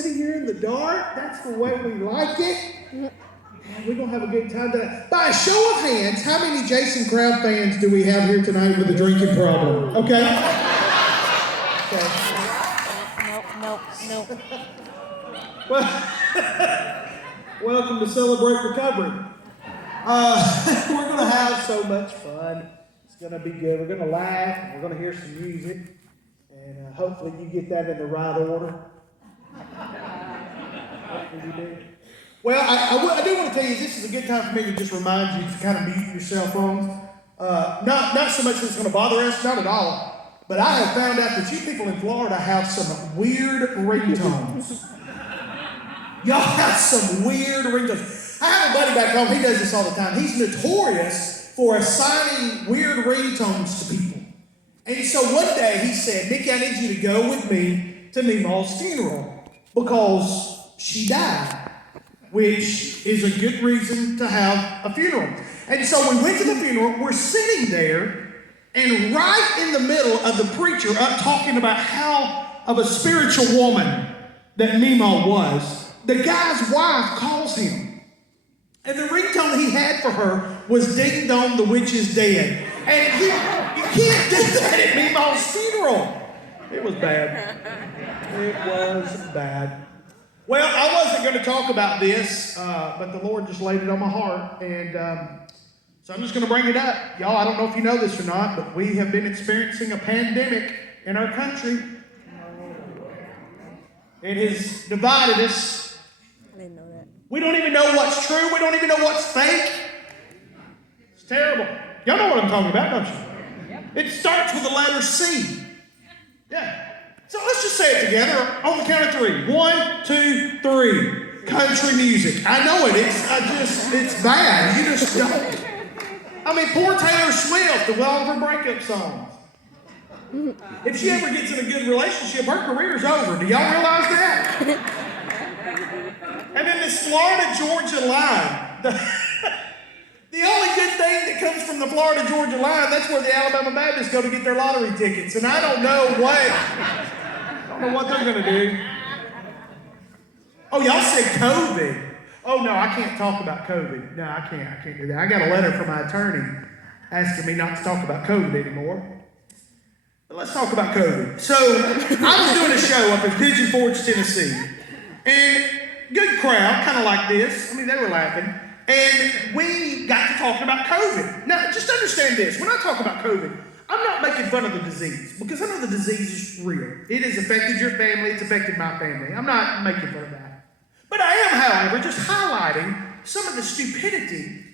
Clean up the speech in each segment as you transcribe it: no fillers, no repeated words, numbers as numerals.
sitting here in the dark. That's the way we like it. And we're going to have a good time tonight. By a show of hands, how many Jason Crowd fans do we have here tonight with a drinking problem? Okay. Okay. Nope. Well, welcome to Celebrate Recovery. We're going to have so much fun. It's going to be good. We're going to laugh. And we're going to hear some music. And hopefully you get that in the right order. Hopefully you do. Well, I do want to tell you, this is a good time for me to just remind you to kind of mute your cell phones. Not so much that it's going to bother us, not at all. But I have found out that you people in Florida have some weird ringtones. Y'all have some weird ringtones. I have a buddy back home, he does this all the time. He's notorious for assigning weird ringtones to people. And so one day he said, Mickey, I need you to go with me to Meemaw's funeral because she died, which is a good reason to have a funeral. And so we went to the funeral, we're sitting there, and right in the middle of the preacher up talking about how of a spiritual woman that Meemaw was, the guy's wife calls him. And the ringtone he had for her was Ding Dong, the Witch is Dead. And you can't do that at Meemaw's funeral. It was bad. It was bad. Well, I wasn't going to talk about this, but the Lord just laid it on my heart. And so I'm just going to bring it up. Y'all, I don't know if you know this or not, but we have been experiencing a pandemic in our country. It has divided us. I didn't know that. We don't even know what's true. We don't even know what's fake. It's terrible. Y'all know what I'm talking about, don't you? Yep. It starts with the letter C. Yeah. So let's just say it together on the count of three. 1, 2, 3. Country music. I know it. It's bad. You just don't. I mean, poor Taylor Swift, the well of her breakup songs. If she ever gets in a good relationship, her career's over. Do y'all realize that? And then this Florida-Georgia line. The only good thing that comes from the Florida-Georgia line, that's where the Alabama Baptists go to get their lottery tickets. And I don't know what they're going to do. Oh, y'all said COVID. Oh, no, I can't talk about COVID. No, I can't do that. I got a letter from my attorney asking me not to talk about COVID anymore. But let's talk about COVID. So, I was doing a show up in Pigeon Forge, Tennessee. And good crowd, kind of like this. I mean, they were laughing. And we got to talking about COVID. Now, just understand this. When I talk about COVID, I'm not making fun of the disease because I know the disease is real. It has affected your family. It's affected my family. I'm not making fun of that. But I am, however, just highlighting some of the stupidity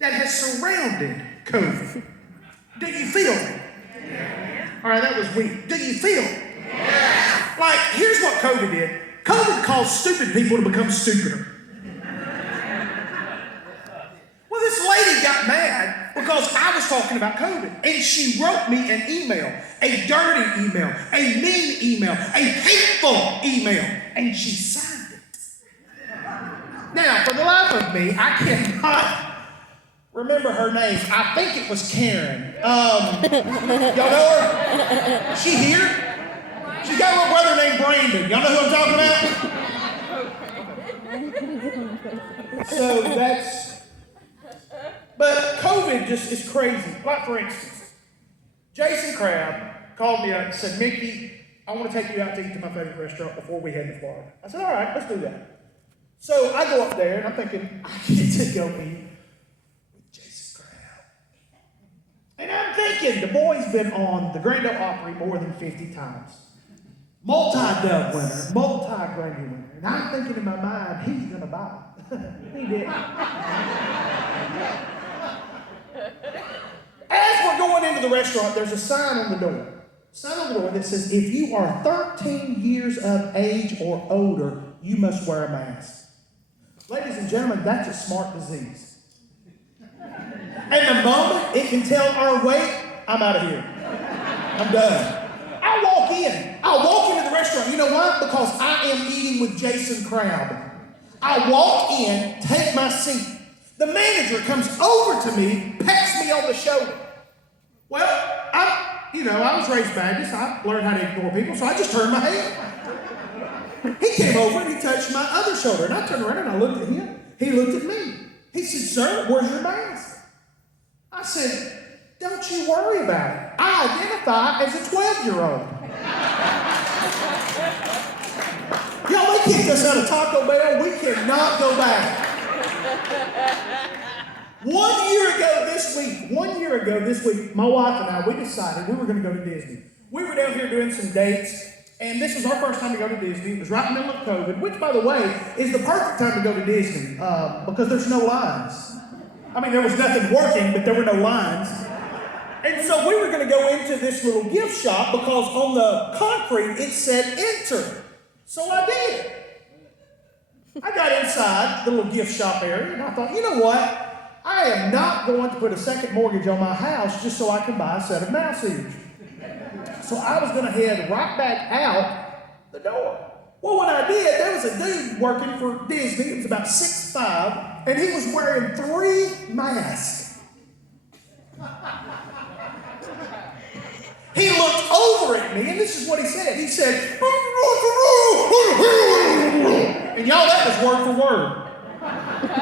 that has surrounded COVID. Do you feel it? Yeah. All right, that was weak. Do you feel it? Yeah. Like, here's what COVID did. COVID caused stupid people to become stupider. Well, this lady got mad because I was talking about COVID. And she wrote me an email, a dirty email, a mean email, a hateful email. And she signed it. Now, for the life of me, I cannot remember her name. I think it was Karen. Y'all know her? She here? She got a little brother named Brandon. Y'all know who I'm talking about? So that's... But COVID just is crazy. Like, for instance, Jason Crab called me up and said, Mickey, I want to take you out to eat to my favorite restaurant before we head to Florida. I said, all right, let's do that. So I go up there, and I'm thinking, I get to go eat with Jason Crab. And I'm thinking, the boy's been on the Grand Ole Opry more than 50 times. Multi-dub winner, multi-Grammy winner. And I'm thinking in my mind, he's going to buy it. He didn't. As we're going into the restaurant, there's a sign on the door. Sign on the door that says, if you are 13 years of age or older, you must wear a mask. Ladies and gentlemen, that's a smart disease. And the moment it can tell our weight, I'm out of here. I'm done. I walk into the restaurant. You know why? Because I am eating with Jason Crab. I walk in, take my seat. The manager comes over to me, pats me on the shoulder. Well, I was raised Baptist. I learned how to ignore people, so I just turned my head. He came over and he touched my other shoulder. And I turned around and I looked at him. He looked at me. He said, "Sir, where's your mask?" I said, "Don't you worry about it. I identify as a 12-year-old. Y'all, they kicked us out of Taco Bell. We cannot go back. 1 year ago this week, my wife and I, we decided we were going to go to Disney. We were down here doing some dates, and this was our first time to go to Disney. It was right in the middle of COVID, which, by the way, is the perfect time to go to Disney because there's no lines. I mean, there was nothing working, but there were no lines. And so we were going to go into this little gift shop because on the concrete it said enter. So I did. I got inside the little gift shop area and I thought, you know what? I am not going to put a second mortgage on my house just so I can buy a set of mouse ears. So I was going to head right back out the door. Well, when I did, there was a dude working for Disney. It was about 6'5", and he was wearing 3 masks. He looked over at me, and this is what he said. He said, and y'all, that was word for word.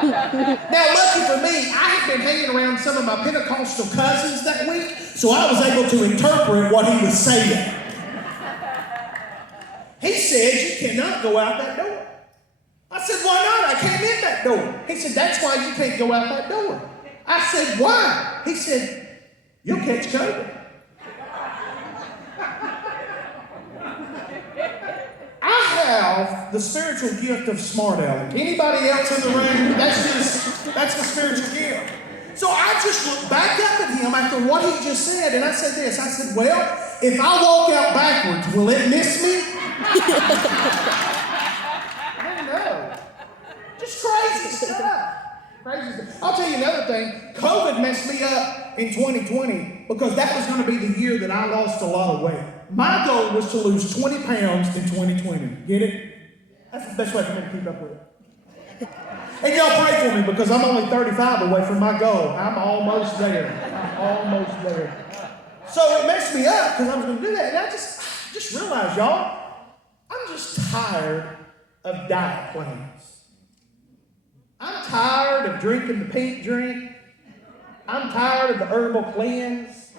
Now, lucky for me, I had been hanging around some of my Pentecostal cousins that week, so I was able to interpret what he was saying. He said, "You cannot go out that door." I said, "Why not? I came in that door." He said, "That's why you can't go out that door." I said, "Why?" He said, "You'll catch COVID." I have the spiritual gift of smart aleck. Anybody else in the room? That's the spiritual gift. So I just looked back up at him after what he just said, and I said this. I said, "Well, if I walk out backwards, will it miss me?" I don't know. Just crazy stuff. Crazy stuff. I'll tell you another thing. COVID messed me up in 2020 because that was going to be the year that I lost a lot of weight. My goal was to lose 20 pounds in 2020. Get it? That's the best way for me to keep up with it. And y'all pray for me because I'm only 35 away from my goal. I'm almost there. So it messed me up because I was going to do that. And I just realized, y'all, I'm just tired of diet plans. I'm tired of drinking the pink drink. I'm tired of the herbal cleanse.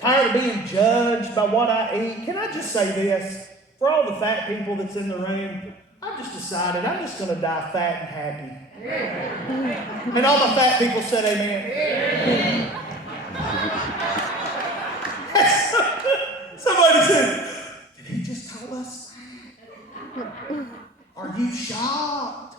Tired of being judged by what I eat. Can I just say this? For all the fat people that's in the room, I've just decided I'm just going to die fat and happy. And all the fat people said amen. Somebody said, "Did he just call us fat? Are you shocked?"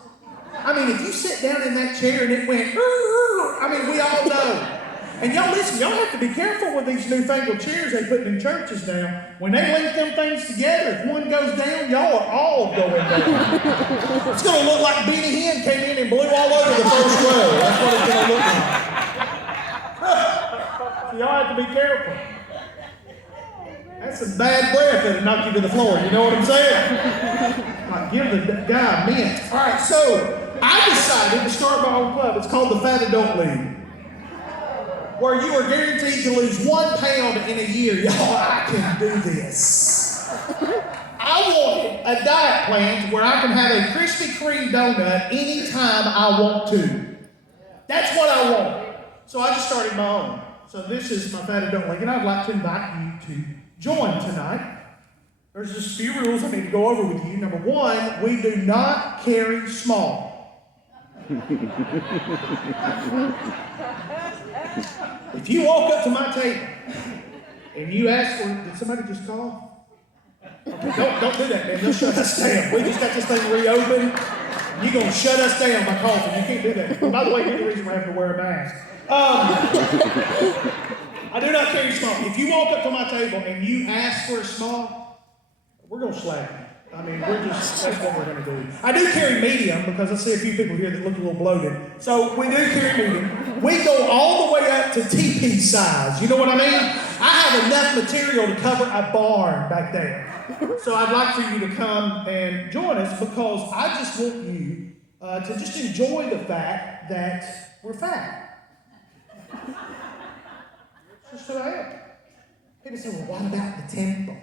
I mean, if you sit down in that chair and it went, I mean, we all know. And y'all listen, y'all have to be careful with these newfangled chairs they put in churches now. When they link them things together, if one goes down, y'all are all going down. It's going to look like Beanie Hinn came in and blew all over the first row. That's what it's going to look like. So y'all have to be careful. That's some bad breath that'll knock you to the floor. You know what I'm saying? Like, give the guy a mint. All right, so I decided to start my own club. It's called the Fat Adult League, where you are guaranteed to lose 1 pound in a year. Y'all, I can do this. I wanted a diet plan where I can have a Krispy Kreme donut anytime I want to. That's what I want. So I just started my own. So this is my Fat Adult League, and I'd like to invite you to join tonight. There's just a few rules I need to go over with you. Number 1, we do not carry small. If you walk up to my table and you ask for, did somebody just call? Okay, don't do that, man. They'll shut us down. We just got this thing reopened. You're going to shut us down by coughing. You can't do that. And by the way, here's the reason we're having to wear a mask. I do not carry small. If you walk up to my table and you ask for a small, we're going to slap you. I mean, that's what we're going to do. I do carry medium because I see a few people here that look a little bloated. So we do carry medium. We go all the way up to TP size. You know what I mean? I have enough material to cover a barn back there. So I'd like for you to come and join us because I just want you to just enjoy the fact that we're fat. It's just who I am. People say, "Well, what about the temple?"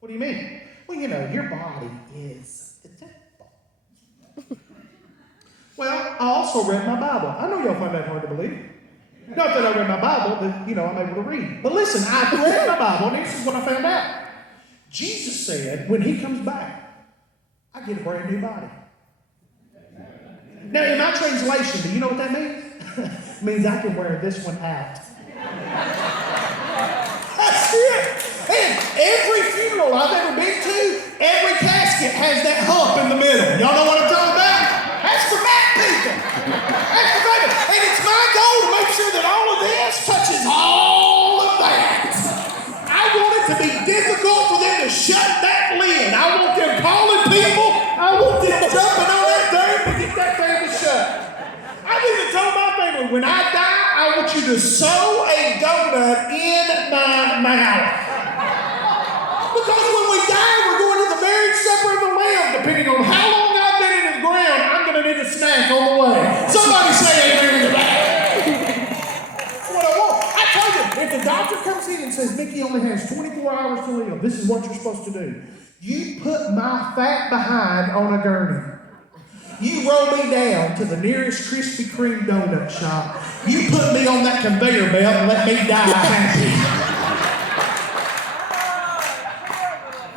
What do you mean? Well, your body is the temple. Well, I also read my Bible. I know y'all find that hard to believe. Not that I read my Bible, but, I'm able to read. But listen, I read my Bible, and this is what I found out. Jesus said, when he comes back, I get a brand new body. Now, in my translation, do you know what that means? It means I can wear this one out. That's it. And every funeral I've ever been to, every casket has that hump in the middle. Y'all know what I'm talking about? That's for fat people. That's for fat people. And it's my goal to make sure that all of this touches all of that. I want it to be difficult for them to shut that lid. I want them calling people. I want them jumping on that thing to get that thing to shut. I've even told my family, when I die, I want you to sew a donut in my mouth. Because when we die, we're going to the marriage supper of the Lamb. Depending on how long I've been in the ground, I'm going to need a snack on the way. Somebody say amen to that. That's what I want. I told you, if the doctor comes in and says, Mickey only has 24 hours to live, this is what you're supposed to do. You put my fat behind on a gurney. You roll me down to the nearest Krispy Kreme donut shop. You put me on that conveyor belt and let me die happy.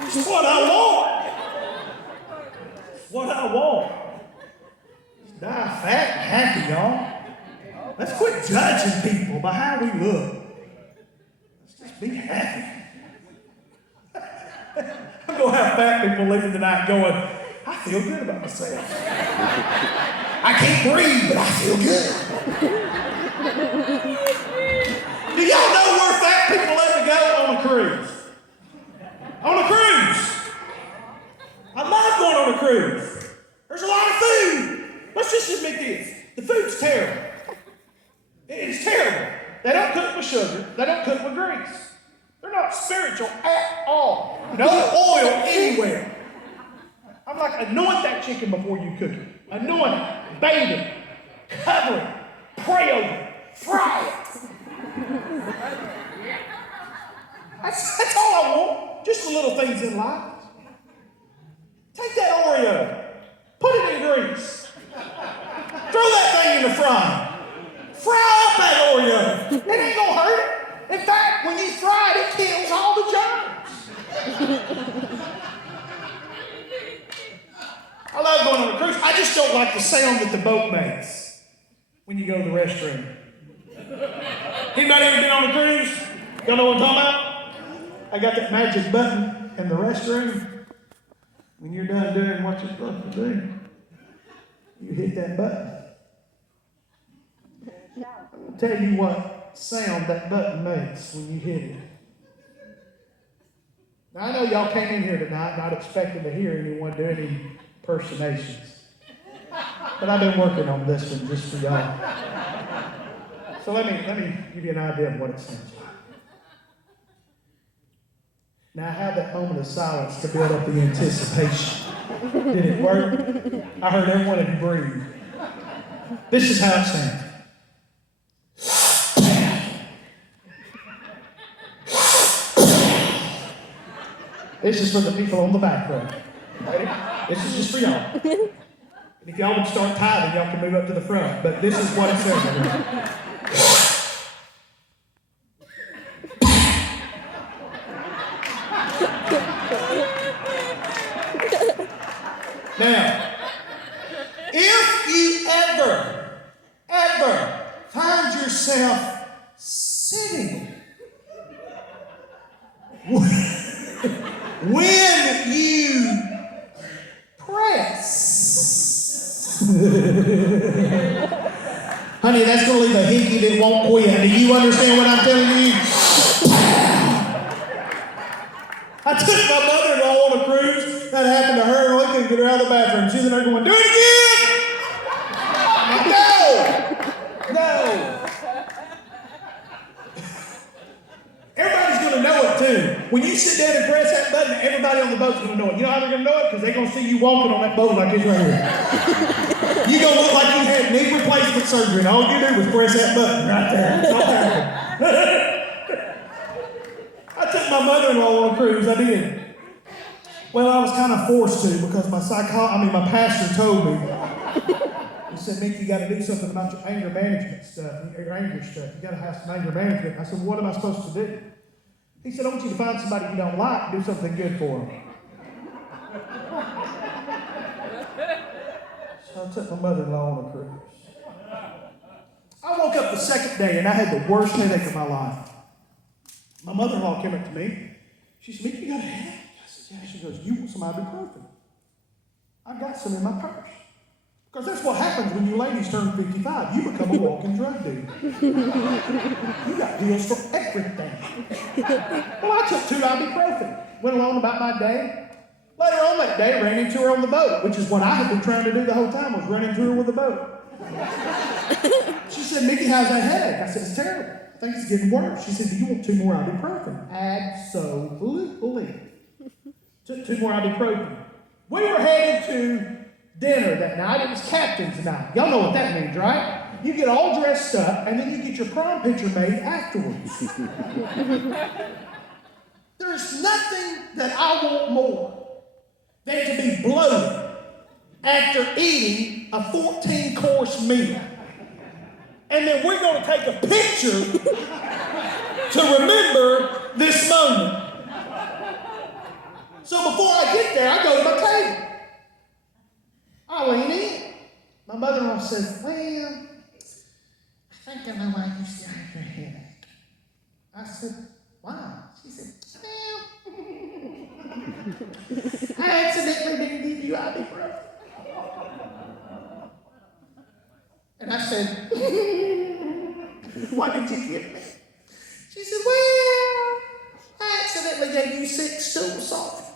It's what I want. It's what I want. Just die fat and happy, y'all. Let's quit judging people by how we look. Let's just be happy. I'm going to have fat people leaving tonight going, I feel good about myself. I can't breathe, but I feel good. Do y'all know where fat people ever go on a cruise? On a cruise. I love going on a cruise. There's a lot of food. Let's just admit this. The food's terrible. It is terrible. They don't cook with sugar. They don't cook with grease. They're not spiritual at all. No oil anywhere. I'm like, anoint that chicken before you cook it. Anoint it, bathe it, cover it, pray over it, fry it. That's all I want. Just the little things in life. Take that Oreo, put it in grease. Throw that thing in the fry. Fry up that Oreo. It ain't gonna hurt it. In fact, when you fry it, it kills all the germs. I love going on a cruise. I just don't like the sound that the boat makes when you go to the restroom. Anybody ever been on a cruise? Y'all know what I'm talking about? I got that magic button in the restroom. When you're done doing what you're supposed to do, you hit that button. I'll tell you what sound that button makes when you hit it. Now, I know y'all came in here tonight not expecting to hear anyone do any impersonations. But I've been working on this one just for y'all. So let me give you an idea of what it sounds like. Now I have that moment of silence to build up the anticipation. Did it work? I heard everyone of you breathe. This is how it sounds. This is for the people on the back row. Ready? This is just for y'all. And if y'all would start tithing, y'all can move up to the front. But this is what it sounds like. Now, if you ever find yourself sitting when you press, honey, that's going to leave a hickey that won't quit. Do you understand what I'm telling you? I took my mother-in-law on a cruise. That happened to her, and I couldn't get her out of the bathroom. She's in there going, do it again! No! Everybody's going to know it, too. When you sit down and press that button, everybody on the boat's going to know it. You know how they're going to know it? Because they're going to see you walking on that boat like this right here. You're going to look like you had knee replacement surgery, and all you do was press that button right there. It's all happening. I took my mother-in-law on a cruise. I did. Well, I was kind of forced to because my pastor told me. He said, Mick, you got to do something about your anger management stuff, your anger stuff. You got to have some anger management. I said, what am I supposed to do? He said, I want you to find somebody you don't like and do something good for them. So I took my mother-in-law on a cruise. I woke up the second day and I had the worst headache of my life. My mother-in-law came up to me. She said, Mick, you got a headache? I said, yeah. She goes, you want some ibuprofen? I've got some in my purse. Because that's what happens when you ladies turn 55. You become a walking drug dealer. You got deals for everything. Well, I took 2 ibuprofen. Went along about my day. Later on that day, ran into her on the boat, which is what I had been trying to do the whole time, was run into her with a boat. She said, Mickey, how's that headache? I said, it's terrible. I think it's getting worse. She said, do you want 2 more ibuprofen? Absolutely. Took 2 more ibuprofen. We were headed to dinner that night. It was captain's night. Y'all know what that means, right? You get all dressed up, and then you get your prom picture made afterwards. There's nothing that I want more than to be bloated after eating a 14-course meal. And then we're going to take a picture to remember this moment. So before I get there, I go to my table. I lean in. My mother-in-law says, well, I think I know why you still have your headache. I said, why? She said, well, I accidentally didn't give you ibuprofen. And I said, what did you give me? She said, well, I accidentally gave you 6 stool sausage.